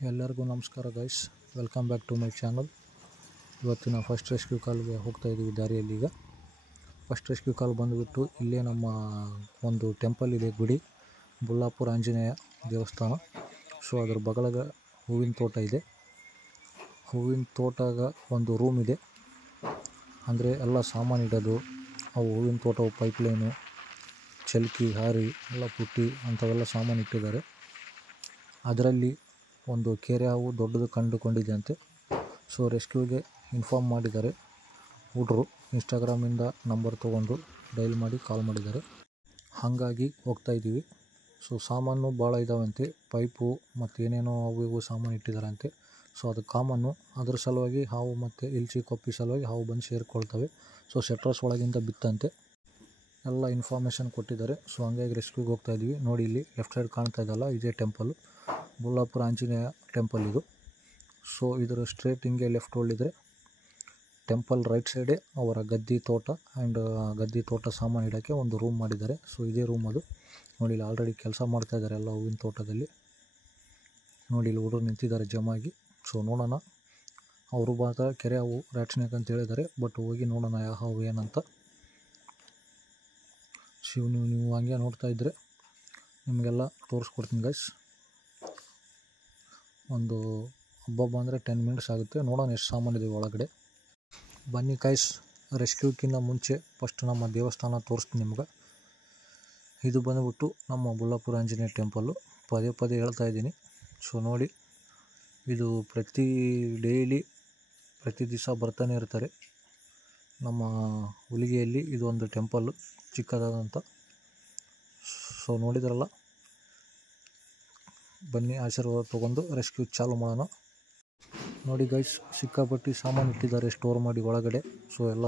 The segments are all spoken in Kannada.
ಎಲ್ಲರಿಗೂ ನಮಸ್ಕಾರ guys, welcome back to my channel. ಇವತ್ತಿನ ಫಸ್ಟ್ ರೆಸ್ಕ್ಯೂ ಕಾಲ್ಗೆ ಹೋಗ್ತಾ ಇದ್ದೀವಿ. ದಾರಿಯಲ್ಲಿ ಈಗ ಫಸ್ಟ್ ರೆಸ್ಕ್ಯೂ ಕಾಲ್ ಬಂದುಬಿಟ್ಟು ಇಲ್ಲೇ ನಮ್ಮ ಒಂದು ಟೆಂಪಲ್ ಇದೆ, ಗುಡಿ, ಬುಳ್ಳಾಪುರ ಆಂಜನೇಯ ದೇವಸ್ಥಾನ. ಸೊ ಅದ್ರ ಬಗಲಾಗ ಹೂವಿನ ತೋಟ ಇದೆ. ಹೂವಿನ ತೋಟಗ ಒಂದು ರೂಮ್ ಇದೆ, ಅಂದರೆ ಎಲ್ಲ ಸಾಮಾನು ಇಡೋದು. ಅವು ಹೂವಿನ ತೋಟವು ಪೈಪ್ಲೈನು, ಚಲ್ಕಿ, ಹಾರಿ ಎಲ್ಲ ಪುಟ್ಟಿ ಅಂಥವೆಲ್ಲ ಸಾಮಾನು ಇಟ್ಟಿದ್ದಾರೆ. ಅದರಲ್ಲಿ ಒಂದು ಕೆರೆ ಹಾವು ದೊಡ್ಡದು ಕಂಡುಕೊಂಡಿದೆಯಂತೆ. ಸೊ ರೆಸ್ಕ್ಯೂಗೆ ಇನ್ಫಾರ್ಮ್ ಮಾಡಿದ್ದಾರೆ ಹುಡ್ರು. ಇನ್ಸ್ಟಾಗ್ರಾಮಿಂದ ನಂಬರ್ ತೊಗೊಂಡು ಡೈಲ್ ಮಾಡಿ ಕಾಲ್ ಮಾಡಿದ್ದಾರೆ. ಹಾಗಾಗಿ ಹೋಗ್ತಾಯಿದ್ದೀವಿ. ಸೊ ಸಾಮಾನು ಭಾಳ ಇದ್ದಾವಂತೆ, ಪೈಪು ಮತ್ತು ಏನೇನೋ ಅವು ಇವು ಸಾಮಾನು ಇಟ್ಟಿದ್ದಾರಂತೆ. ಸೊ ಅದು ಕಾಮನ್ನು, ಅದ್ರ ಸಲುವಾಗಿ ಹಾವು ಮತ್ತು ಇಲ್ಚಿ ಕೊಪ್ಪಿ ಸಲುವಾಗಿ ಹಾವು ಬಂದು ಸೇರಿಕೊಳ್ತವೆ. ಸೊ ಶೆಟ್ರಸ್ ಒಳಗಿಂದ ಬಿತ್ತಂತೆ, ಎಲ್ಲ ಇನ್ಫಾರ್ಮೇಷನ್ ಕೊಟ್ಟಿದ್ದಾರೆ. ಸೊ ಹಂಗಾಗಿ ರೆಸ್ಕ್ಯೂಗೆ ಹೋಗ್ತಾಯಿದ್ದೀವಿ. ನೋಡಿ, ಇಲ್ಲಿ ಲೆಫ್ಟ್ ಸೈಡ್ ಕಾಣ್ತಾ ಇದ್ದಲ್ಲ, ಇದೇ ಟೆಂಪಲ್ಲು, ಬುಳ್ಳಾಪುರ ಆಂಜನೇಯ ಟೆಂಪಲ್ ಇದು. ಸೊ ಇದರ ಸ್ಟ್ರೇಟ್ ಹಿಂಗೆ ಲೆಫ್ಟ್ ಹೊಳ್ಳಿದ್ರೆ ಟೆಂಪಲ್ ರೈಟ್ ಸೈಡೇ ಅವರ ಗದ್ದೆ ತೋಟ ಆ್ಯಂಡ್ ಗದ್ದೆ ತೋಟ ಸಾಮಾನು ಇಡೋಕ್ಕೆ ಒಂದು ರೂಮ್ ಮಾಡಿದ್ದಾರೆ. ಸೊ ಇದೇ ರೂಮ್ ಅದು. ನೋಡಿ, ಇಲ್ಲಿ ಆಲ್ರೆಡಿ ಕೆಲಸ ಮಾಡ್ತಾಯಿದ್ದಾರೆ ಎಲ್ಲ ಹೂವಿನ ತೋಟದಲ್ಲಿ. ನೋಡಿ, ಇಲ್ಲಿ ಹುಡುಗರು ನಿಂತಿದ್ದಾರೆ ಜಮಾಗಿ. ಸೊ ನೋಡೋಣ, ಅವರು ಮಾತ್ರ ಕೆರೆ ಹಾವು ರ್ಯಾಟ್ ಸ್ನೇಕ್ ಅಂತ ಹೇಳಿದ್ದಾರೆ. ಬಟ್ ಹೋಗಿ ನೋಡೋಣ ಯಾವ ಹಾವು ಏನಂತ. ನೀವು ಹಂಗೆ ನೋಡ್ತಾ ಇದ್ದರೆ ನಿಮಗೆಲ್ಲ ತೋರಿಸ್ಕೊಡ್ತೀನಿ ಗೈಸ್. ಒಂದು ಹಬ್ಬ ಅಂದರೆ 10 ಮಿನಿಟ್ಸ್ ಆಗುತ್ತೆ. ನೋಡೋಣ ಎಷ್ಟು ಸಾಮಾನಿದೆ ಒಳಗಡೆ. ಬನ್ನಿ ಗೈಸ್, ರೆಸ್ಕ್ಯೂಕ್ಕಿಂತ ಮುಂಚೆ ಫಸ್ಟ್ ನಮ್ಮ ದೇವಸ್ಥಾನ ತೋರಿಸ್ತೀನಿ ನಿಮ್ಗೆ. ಇದು ಬಂದುಬಿಟ್ಟು ನಮ್ಮ ಬುಳ್ಳಾಪುರ ಆಂಜನೇಯ ಟೆಂಪಲ್ಲು. ಪದೇ ಪದೇ ಹೇಳ್ತಾ ಇದ್ದೀನಿ. ಸೊ ನೋಡಿ, ಇದು ಪ್ರತಿ ದಿವಸ ಬರ್ತಾನೆ ಇರ್ತಾರೆ. ನಮ್ಮ ಹುಲಿಗೆಯಲ್ಲಿ ಇದು ಒಂದು ಟೆಂಪಲ್ಲು ಚಿಕ್ಕದಾದಂಥ. ಸೊ ನೋಡಿದ್ರಲ್ಲ, ಬನ್ನಿ ಆಶೀರ್ವಾದ ತೊಗೊಂಡು ರೆಸ್ಕ್ಯೂ ಚಾಲು ಮಾಡೋಣ. ನೋಡಿ ಗೈಸ್, ಸಿಕ್ಕಾಪಟ್ಟಿ ಸಾಮಾನು ಇಟ್ಟಿದ್ದಾರೆ ಸ್ಟೋರ್ ಮಾಡಿ ಒಳಗಡೆ. ಸೊ ಎಲ್ಲ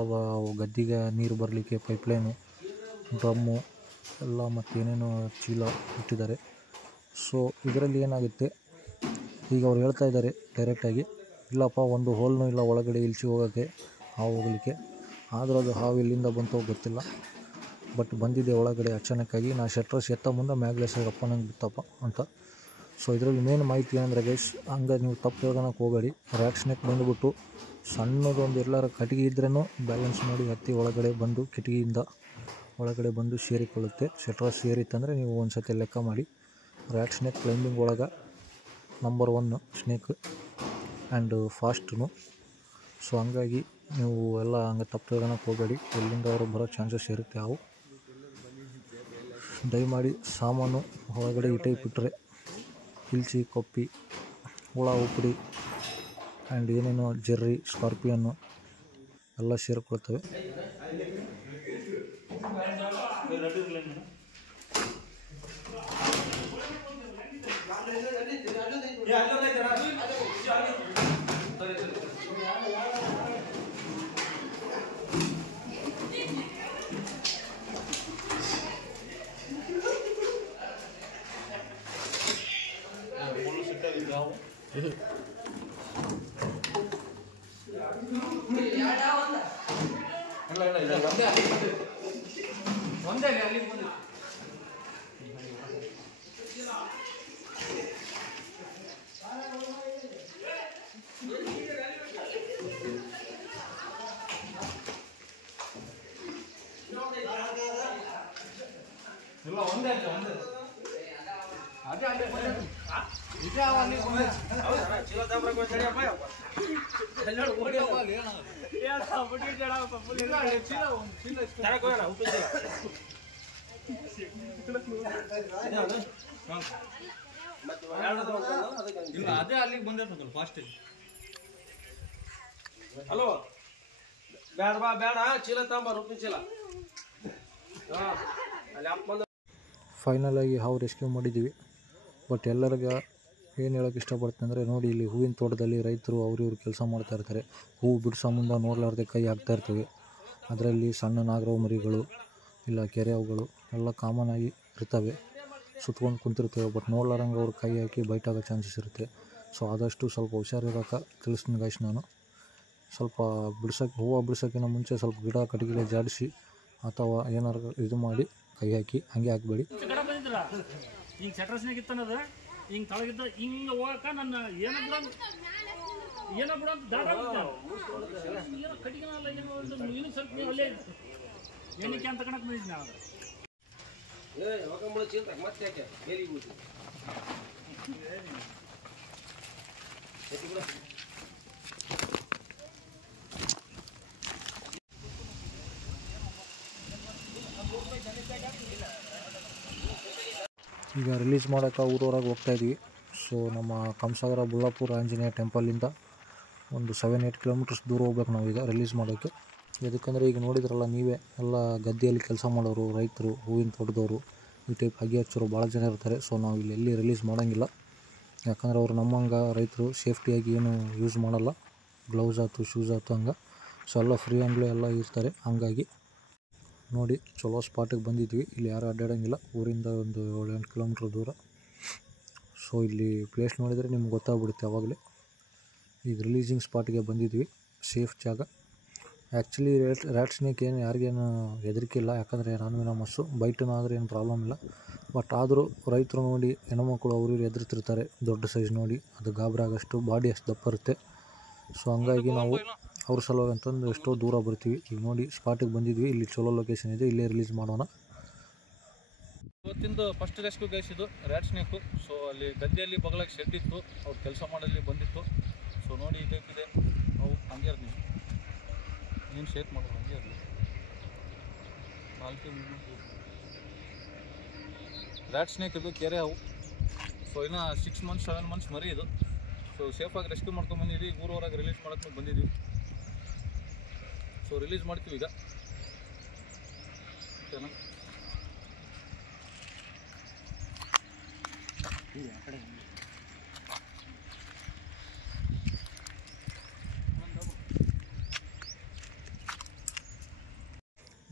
ಗದ್ದಿಗೆ ನೀರು ಬರಲಿಕ್ಕೆ ಪೈಪ್ಲೈನು, ಡ್ರಮ್ಮು ಎಲ್ಲ ಮತ್ತು ಏನೇನೋ ಚೀಲ ಇಟ್ಟಿದ್ದಾರೆ. ಸೊ ಇದರಲ್ಲಿ ಏನಾಗುತ್ತೆ, ಈಗ ಅವ್ರು ಹೇಳ್ತಾ ಇದ್ದಾರೆ ಡೈರೆಕ್ಟಾಗಿ, ಇಲ್ಲಪ್ಪ ಒಂದು ಹೋಲ್ನೂ ಇಲ್ಲ ಒಳಗಡೆ ಇಲ್ಚಿ ಹೋಗೋಕ್ಕೆ, ಹಾವು ಹೋಗಲಿಕ್ಕೆ. ಆದರೂ ಅದು ಹಾವು ಎಲ್ಲಿಂದ ಬಂತೋ ಗೊತ್ತಿಲ್ಲ, ಬಟ್ ಬಂದಿದೆ ಒಳಗಡೆ ಅಚಾನಕ್ಕಾಗಿ. ನಾ ಶೆಟ್ರಸ್ ಎತ್ತ ಮುಂದೆ ಮ್ಯಾಗ್ಲೆ ಸೈಡ್ ಅಪ್ಪನಂಗೆ ಬಿತ್ತಪ್ಪ ಅಂತ. ಸೊ ಇದರಲ್ಲಿ ಮೇನ್ ಮಾಹಿತಿ ಏನಂದರೆ ಗೈಸ್, ಹಂಗೆ ನೀವು ತಪ್ಪು ತಿಳ್ಕೊಳಕ್ಕೆ ಹೋಗಬೇಡಿ. ರ್ಯಾಟ್ ಸ್ನೇಕ್ ಬಂದುಬಿಟ್ಟು ಸಣ್ಣದೊಂದು ಎಲ್ಲರ ಕಟ್ಟಿಗೆ ಇದ್ರೂ ಬ್ಯಾಲೆನ್ಸ್ ಮಾಡಿ ಹತ್ತಿ ಒಳಗಡೆ ಬಂದು ಕಿಟಕಿಯಿಂದ ಒಳಗಡೆ ಬಂದು ಸೇರಿಕೊಳ್ಳುತ್ತೆ. ಶೆಟ್ರಸ್ ಸೇರಿತ್ತಂದರೆ ನೀವು ಒಂದು ಸತಿ ಲೆಕ್ಕ ಮಾಡಿ. ರ್ಯಾಟ್ ಸ್ನೇಕ್ ಕ್ಲೈಂಬಿಂಗ್ ಒಳಗೆ number 1 snake and fast. So ಹಂಗಾಗಿ ನೀವು ಎಲ್ಲ ಹಂಗೆ ತಪ್ಪು ತಿಳ್ಕೊಳಕ್ಕೆ ಹೋಗಬೇಡಿ. ಎಲ್ಲಿಂದ ಅವರು ಬರೋ ಚಾನ್ಸಸ್ ಇರುತ್ತೆ ಹಾವು. ದಯಮಾಡಿ ಸಾಮಾನು ಒಳಗಡೆ ಈ ಟೈಪ್ ಇಟ್ಟರೆ ಇಲ್ಚಿ, ಕೊಪ್ಪಿ, ಹುಳ, ಉಪ್ಪಡಿ ಆ್ಯಂಡ್ ಏನೇನೋ ಜೆರ್ರಿ, ಸ್ಕಾರ್ಪಿಯನ್ನು ಎಲ್ಲ ಸೇರಿಕೊಳ್ತವೆ. ಹಲೋ, ಬೇಡ ಚೀಲ ತಗೊಂಬ, ರೂಪಾಯಿ ಚೀಲ. ಫೈನಲ್ ಆಗಿ ಹಾವು ರೆಸ್ಕ್ಯೂ ಮಾಡಿದ್ದೀವಿ. ಬಟ್ ಎಲ್ಲರಿಗೂ ಏನು ಹೇಳೋಕ್ಕೆ ಇಷ್ಟಪಡ್ತೀನಿ ಅಂದರೆ, ನೋಡಿ, ಇಲ್ಲಿ ಹೂವಿನ ತೋಟದಲ್ಲಿ ರೈತರು ಇವ್ರು ಕೆಲಸ ಮಾಡ್ತಾ ಇರ್ತಾರೆ. ಹೂವು ಬಿಡಿಸೋ ಮುಂದೆ ನೋಡಲಾರ್ದೆ ಕೈ ಹಾಕ್ತಾ ಇರ್ತವೆ. ಅದರಲ್ಲಿ ಸಣ್ಣ ನಾಗರವು ಮರಿಗಳು, ಇಲ್ಲ ಕೆರೆ ಹಾವುಗಳು ಎಲ್ಲ ಕಾಮನ್ ಆಗಿ ಇರ್ತವೆ, ಸುತ್ಕೊಂಡು ಕುಂತಿರ್ತವೆ. ಬಟ್ ನೋಡ್ಲಾರಂಗೆ ಅವ್ರು ಕೈ ಹಾಕಿ ಬೈಟ್ ಆಗೋ ಚಾನ್ಸಸ್ ಇರುತ್ತೆ. ಸೊ ಆದಷ್ಟು ಸ್ವಲ್ಪ ಹುಷಾರಿರೋಕೆ ತಿಳಿಸ್ತೀನಿ ಗೈಸ್ ನಾನು. ಸ್ವಲ್ಪ ಹೂವು ಬಿಡ್ಸೋಕ್ಕಿಂತ ಮುಂಚೆ ಸ್ವಲ್ಪ ಗಿಡ ಕಟ್ಟಿಗೆ ಜಾಡಿಸಿ ಅಥವಾ ಏನಾರು ಇದು ಮಾಡಿ ಕೈ ಹಾಕಿ, ಹಂಗೆ ಹಾಕಬೇಡಿ. ಈಗ ಶೆಟ್ರಸ್ನಾಗ ಇತ್ತನದು ಹಿಂಗೆ ತಳಗಿದ್ದ ಹಿಂಗೆ ಹೋಗಕ್ಕೆ ನನ್ನ ಏನೋ ಬಿಡೋದು ಅಂತ ದಾಡ ಏನೋ ಕಟ್ಟಿಗೆನಲ್ಲ ಏನೋ ಒಂದು ಇನ್ನೂ ಸ್ವಲ್ಪ ನೀವು ಅಲ್ಲೇ ಎಣ್ಣಿಕೆ ಅಂತ ಕಣಕ್ಕೆ ಬಂದಿದ್ದು ನಾವು ಮತ್ತೆ ಯಾಕೆ ಈಗ ರಿಲೀಸ್ ಮಾಡೋಕ್ಕೆ ಊರೊಳಗೆ ಹೋಗ್ತಾಯಿದ್ವಿ. ಸೊ ನಮ್ಮ ಕಂಸಾಗರ ಬುಳ್ಳಾಪುರ ಆಂಜನೇಯ ಟೆಂಪಲಿಂದ ಒಂದು 7-8 ಕಿಲೋಮೀಟರ್ಸ್ ದೂರ ಹೋಗ್ಬೇಕು ನಾವೀಗ ರಿಲೀಸ್ ಮಾಡೋಕ್ಕೆ. ಯಾಕಂದರೆ ಈಗ ನೋಡಿದ್ರಲ್ಲ ನೀವೇ, ಎಲ್ಲ ಗದ್ದೆಯಲ್ಲಿ ಕೆಲಸ ಮಾಡೋರು, ರೈತರು, ಹೂವಿನ ತೋಟದವರು, ಈ ಟೈಪ್ ಅಗಿ ಹಚ್ಚೋರು ಭಾಳ ಜನ ಇರ್ತಾರೆ. ಸೊ ನಾವು ಇಲ್ಲಿ ಎಲ್ಲಿ ರಿಲೀಸ್ ಮಾಡೋಂಗಿಲ್ಲ, ಯಾಕಂದರೆ ಅವರು ನಮ್ಮಂಗೆ ರೈತರು ಸೇಫ್ಟಿಯಾಗಿ ಏನು ಯೂಸ್ ಮಾಡಲ್ಲ, ಗ್ಲೌಸ್ ಆಯ್ತು, ಶೂಸ್ ಆಯ್ತು, ಹಂಗೆ. ಸೊ ಎಲ್ಲ ಫ್ರೀ ಹ್ಯಾಂಡ್ಲೇ ಎಲ್ಲ ಇರ್ತಾರೆ. ಹಾಗಾಗಿ ನೋಡಿ ಚಲೋ ಸ್ಪಾಟಿಗೆ ಬಂದಿದ್ವಿ. ಇಲ್ಲಿ ಯಾರು ಅಡ್ಡಾಡೋಂಗಿಲ್ಲ, ಊರಿಂದ ಒಂದು 7-8 ಕಿಲೋಮೀಟ್ರ್ ದೂರ. ಸೊ ಇಲ್ಲಿ ಪ್ಲೇಸ್ ನೋಡಿದರೆ ನಿಮ್ಗೆ ಗೊತ್ತಾಗ್ಬಿಡುತ್ತೆ ಆವಾಗಲೇ. ಈಗ ರಿಲೀಸಿಂಗ್ ಸ್ಪಾಟಿಗೆ ಬಂದಿದ್ವಿ, ಸೇಫ್ ಜಾಗ. ಆ್ಯಕ್ಚುಲಿ ರ್ಯಾಟ್ ಸ್ನೇಕ್ ಏನು ಯಾರಿಗೇನು ಹೆದರಿಕೆ ಇಲ್ಲ, ಯಾಕಂದರೆ ನಾನು ಮಸ್ಸು ಬೈಟನ್ನು ಆದರೆ ಏನು ಪ್ರಾಬ್ಲಮ್ ಇಲ್ಲ. ಬಟ್ ಆದರೂ ರೈತರು ನೋಡಿ ಹೆಣ್ಮಕ್ಳು ಅವರು ಹೆದರ್ತಿರ್ತಾರೆ, ದೊಡ್ಡ ಸೈಜ್ ನೋಡಿ, ಅದು ಗಾಬರಿ ಆಗೋಷ್ಟು ಬಾಡಿ ಅಷ್ಟು ದಪ್ಪ ಇರುತ್ತೆ. ಸೊ ಹಂಗಾಗಿ ನಾವು ಅವ್ರ ಸಲುವಾಗಿ ಅಂತಂದು ಎಷ್ಟೋ ದೂರ ಬರ್ತೀವಿ. ಈಗ ನೋಡಿ ಸ್ಪಾಟಿಗೆ ಬಂದಿದ್ವಿ, ಇಲ್ಲಿ ಚಲೋ ಲೊಕೇಶನ್ ಇದೆ, ಇಲ್ಲೇ ರಿಲೀಸ್ ಮಾಡೋಣ. ಇವತ್ತಿಂದು ಫಸ್ಟ್ ರೆಸ್ಕ್ಯೂ ಗೈಸ್ ಇದು ರ್ಯಾಟ್ ಸ್ನೇಕು. ಸೊ ಅಲ್ಲಿ ಗದ್ದೆಯಲ್ಲಿ ಬಗಲಾಗಿ ಶೆಡ್ ಇತ್ತು, ಅವ್ರು ಕೆಲಸ ಮಾಡಲಿ ಬಂದಿತ್ತು. ಸೊ ನೋಡಿ ಈ ಟೈಪ್ ಇದೆ, ನಾವು ಹಂಗೆ ಇರ್ತೀವಿ, ಏನು ಶೇಕ್ ಮಾಡೋದು ಹಂಗೆ ಇರಲಿ. 4 ರ್ಯಾಟ್ ಸ್ನೇಕ್ ಇದು, ಕೆರೆ ಅವು. ಸೊ ಇನ್ನೂ 6 ಮಂತ್ಸ್ 7 ಮಂತ್ಸ್ ಮರಿ ಇದು. ಸೊ ಸೇಫಾಗಿ ರೆಸ್ಕ್ಯೂ ಮಾಡ್ಕೊಂಡ್ಬಂದಿದ್ವಿ, ಊರವರೆಗೆ ರಿಲೀಸ್ ಮಾಡೋಕ್ಕೆ ಬಂದಿದ್ದೀವಿ. ಸೊ ರಿಲೀಸ್ ಮಾಡ್ತೀವಿ ಈಗ, ಓಕೆನಾ?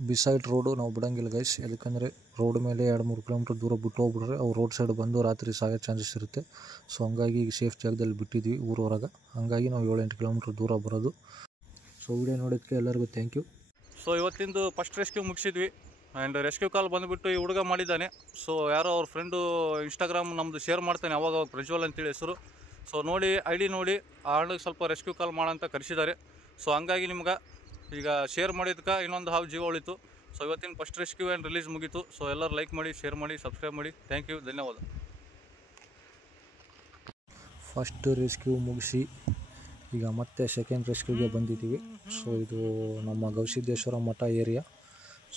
ಬಿಸೈಡ್ ರೋಡು ನಾವು ಬಿಡೋಂಗಿಲ್ಲ ಗೈಸ್, ಯಾಕಂದರೆ ರೋಡ್ ಮೇಲೆ 2-3 ಕಿಲೋಮೀಟ್ರ್ ದೂರ ಬಿಟ್ಟು ಹೋಗ್ಬಿಟ್ರೆ ಅವ್ರು ರೋಡ್ ಸೈಡ್ ಬಂದು ರಾತ್ರಿ ಸಾಯೋ ಚಾನ್ಸಸ್ ಇರುತ್ತೆ. ಸೊ ಹಂಗಾಗಿ ಈಗ ಸೇಫ್ ಜಾಗದಲ್ಲಿ ಬಿಟ್ಟಿದ್ವಿ ಊರೊಳಗೆ, ಹಂಗಾಗಿ ನಾವು 7-8 ಕಿಲೋಮೀಟ್ರ್ ದೂರ ಬರೋದು. ಸೊ ವಿಡಿಯೋ ನೋಡೋದಕ್ಕೆ ಎಲ್ಲರಿಗೂ ಥ್ಯಾಂಕ್ ಯು. ಸೊ ಇವತ್ತಿಂದು ಫಸ್ಟ್ ರೆಸ್ಕ್ಯೂ ಮುಗಿಸಿದ್ವಿ. ಆ್ಯಂಡ್ ರೆಸ್ಕ್ಯೂ ಕಾಲ್ ಬಂದುಬಿಟ್ಟು ಈ ಹುಡುಗ ಮಾಡಿದ್ದಾನೆ. ಸೊ ಯಾರೋ ಅವ್ರ ಫ್ರೆಂಡು ಇನ್ಸ್ಟಾಗ್ರಾಮ್ ನಮ್ಮದು ಶೇರ್ ಮಾಡ್ತಾನೆ ಅವಾಗ ಪ್ರಜ್ವಲ್ ಅಂತೇಳಿ ಹೆಸರು. ಸೊ ನೋಡಿ ಐ ಡಿ ನೋಡಿ ಆ ಹಣ್ಣಿಗೆ ಸ್ವಲ್ಪ ರೆಸ್ಕ್ಯೂ ಕಾಲ್ ಮಾಡೋಂತ ಕರೆಸಿದ್ದಾರೆ. ಸೊ ಹಂಗಾಗಿ ನಿಮ್ಗೆ ಈಗ ಶೇರ್ ಮಾಡಿದ್ಕೆ ಇನ್ನೊಂದು ಹಾವು ಜೀವ ಉಳಿತು. ಸೊ ಇವತ್ತಿನ ಫಸ್ಟ್ ರೆಸ್ಕ್ಯೂ ಆ್ಯಂಡ್ ರಿಲೀಸ್ ಮುಗೀತು. ಸೊ ಎಲ್ಲರೂ ಲೈಕ್ ಮಾಡಿ, ಶೇರ್ ಮಾಡಿ, ಸಬ್ಸ್ಕ್ರೈಬ್ ಮಾಡಿ. ಥ್ಯಾಂಕ್ ಯು, ಧನ್ಯವಾದ. ಫಸ್ಟ್ ರೆಸ್ಕ್ಯೂ ಮುಗಿಸಿ ಈಗ ಮತ್ತೆ ಸೆಕೆಂಡ್ ರೆಸ್ಕ್ಯೂಗೆ ಬಂದಿದ್ದೀವಿ. ಸೊ ಇದು ನಮ್ಮ ಗವಿಸಿದ್ದೇಶ್ವರ ಮಠ ಏರಿಯಾ.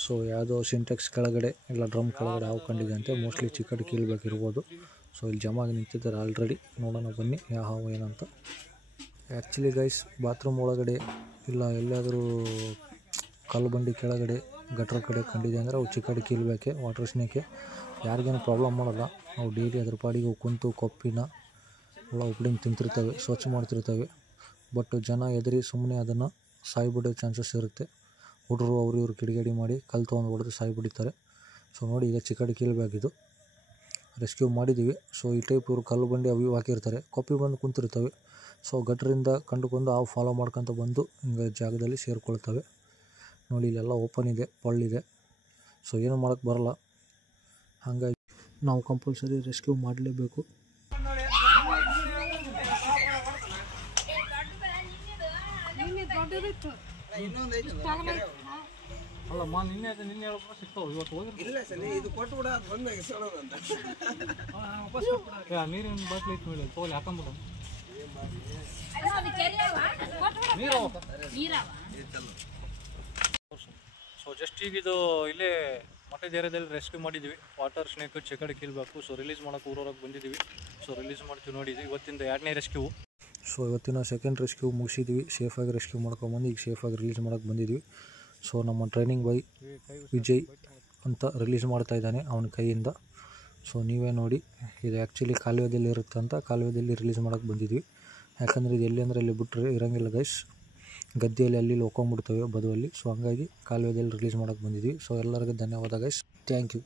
ಸೊ ಯಾವುದೋ ಸಿಂಟೆಕ್ಸ್ ಕೆಳಗಡೆ ಇಲ್ಲ ಡ್ರಮ್ ಕೆಳಗಡೆ ಹಾವು ಕಂಡಿದೆ ಅಂತೆ, ಮೋಸ್ಟ್ಲಿ ಚಿಕ್ಕಡಿ ಕೀಳ್ಬೇಕಿರ್ಬೋದು. ಸೊ ಇಲ್ಲಿ ಜಮಾಗಿ ನಿಂತಿದ್ದಾರೆ ಆಲ್ರೆಡಿ, ನೋಡೋಣ ಬನ್ನಿ ಯಾವ ಹಾವು ಏನಂತ. ಆ್ಯಕ್ಚುಲಿ ಗೈಸ್, ಬಾತ್ರೂಮ್ ಒಳಗಡೆ ಇಲ್ಲ ಎಲ್ಲಾದರೂ ಕಲ್ಲು ಬಂಡಿ ಕೆಳಗಡೆ ಗಟ್ರ ಕಡೆ ಕಂಡಿದೆ ಅಂದರೆ ಅವು ಚಿಕ್ಕಡಿ ಕೀಳ್ಬೇಕೆ, ವಾಟರ್ ಸ್ನೇಕೆ. ಯಾರಿಗೇನು ಪ್ರಾಬ್ಲಮ್ ಮಾಡೋಲ್ಲ, ಅವು ಡೈಲಿ ಅದ್ರ ಪಾಡಿಗೆ ಕುಂತು ಕೊಪ್ಪಿನ ಎಲ್ಲ ಉಪ್ಪಿಂಗ್ ತಿಂತಿರ್ತವೆ, ಸ್ವಚ್ಛ ಮಾಡ್ತಿರ್ತವೆ. ಬಟ್ ಜನ ಎದುರಿ ಸುಮ್ಮನೆ ಅದನ್ನು ಸಾಯ್ಬಿಡೋ ಚಾನ್ಸಸ್ ಇರುತ್ತೆ. ಹುಡುಗರು ಅವರು ಇವರು ಕಿಡಿಗೇಡಿ ಮಾಡಿ ಕಲ್ಲು ತೊಗೊಂಡು ಹೊಡೆದು ಸಾಯ್ಬಿಡಿತಾರೆ. ಸೊ ನೋಡಿ ಈಗ ಚಿಕ್ಕಡಿ ಕೀಳ್ಬೇಕಿದು, ರೆಸ್ಕ್ಯೂ ಮಾಡಿದ್ದೀವಿ. ಸೊ ಈ ಟೈಪ್ ಇವರು ಕಲ್ಲು ಬಂಡಿ ಅವು ಹಾಕಿರ್ತಾರೆ, ಕೊಪ್ಪಿ ಬಂದು ಕುಂತಿರ್ತವೆ. ಸೊ ಗಟ್ರಿಂದ ಕಂಡುಕೊಂಡು ಅವು ಫಾಲೋ ಮಾಡ್ಕೊತ ಬಂದು ಹಿಂಗೆ ಜಾಗದಲ್ಲಿ ಸೇರಿಕೊಳ್ತವೆ. ನೋಡಿ ಇಲ್ಲೆಲ್ಲ ಓಪನ್ ಇದೆ, ಪಳ್ಳಿದೆ. ಸೊ ಏನು ಮಾಡೋಕ್ಕೆ ಬರೋಲ್ಲ, ಹಾಗಾಗಿ ನಾವು ಕಂಪಲ್ಸರಿ ರೆಸ್ಕ್ಯೂ ಮಾಡಲೇಬೇಕು. ಅಲ್ಲಮ್ಮ ನಿನ್ನೆ ಹೇಳಪ್ಪ ಸಿಗ್ತಾವೆ ಇವತ್ತು ಹೋಗಿ ನೀರಿನ ಬಾಟ್ಲಿ ಇತ್ತು ಮೇಲೆ ತೋಲಿ ಹಾಕೊಂಡ್ಬಿಡ ನೀರು. ಸೊ ಜಸ್ಟ್ ಈಗ ಇದು ಇಲ್ಲೇ ಮಠದ ಏರಿಯಾದಲ್ಲಿ ರೆಸ್ಕ್ಯೂ ಮಾಡಿದ್ವಿ. ವಾಟರ್ ಸ್ನೇಕ್ ಚಿಕ್ಕಡಿ ಕೀಳ್ಬೇಕು. ಸೊ ರಿಲೀಸ್ ಮಾಡೋಕೆ ಊರವರೆಗೆ ಬಂದಿದ್ದೀವಿ. ಸೊ ರಿಲೀಸ್ ಮಾಡ್ತೀವಿ ನೋಡಿದ್ವಿ. ಇವತ್ತಿಂದ 2ನೇ ರೆಸ್ಕ್ಯೂ. ಸೊ ಇವತ್ತಿನ ಸೆಕೆಂಡ್ ರೆಸ್ಕ್ಯೂ ಮುಗಿಸಿದ್ವಿ, ಸೇಫಾಗಿ ರೆಸ್ಕ್ಯೂ ಮಾಡ್ಕೊಂಬಂದು ಈಗ ಸೇಫಾಗಿ ರಿಲೀಸ್ ಮಾಡೋಕ್ಕೆ ಬಂದಿದ್ವಿ. ಸೊ ನಮ್ಮ ಟ್ರೈನಿಂಗ್ ಬಾಯ್ ವಿಜಯ್ ಅಂತ ರಿಲೀಸ್ ಮಾಡ್ತಾಯಿದ್ದಾನೆ ಅವನ ಕೈಯಿಂದ. ಸೊ ನೀವೇ ನೋಡಿ, ಇದು ಆ್ಯಕ್ಚುಲಿ ಕಾಲುವೆದಲ್ಲಿ ಇರುತ್ತೆ ಅಂತ ಕಾಲುವೆದಲ್ಲಿ ರಿಲೀಸ್ ಮಾಡೋಕ್ಕೆ ಬಂದಿದ್ವಿ. ಯಾಕಂದರೆ ಇದು ಎಲ್ಲಿ ಅಂದರೆ ಇಲ್ಲಿ ಬಿಟ್ಟರೆ ಇರೋಂಗಿಲ್ಲ ಗೈಸ್, ಗದ್ದೆಯಲ್ಲಿ ಅಲ್ಲಿ ಹೋಗ್ಕೊಂಡ್ಬಿಡ್ತವೆ ಬದುವಲ್ಲಿ. ಸೊ ಹಂಗಾಗಿ ಕಾಲುವೆದಲ್ಲಿ ರಿಲೀಸ್ ಮಾಡೋಕ್ಕೆ ಬಂದಿದ್ವಿ. ಸೊ ಎಲ್ಲರಿಗೂ ಧನ್ಯವಾದ ಗೈಸ್, ಥ್ಯಾಂಕ್ ಯು.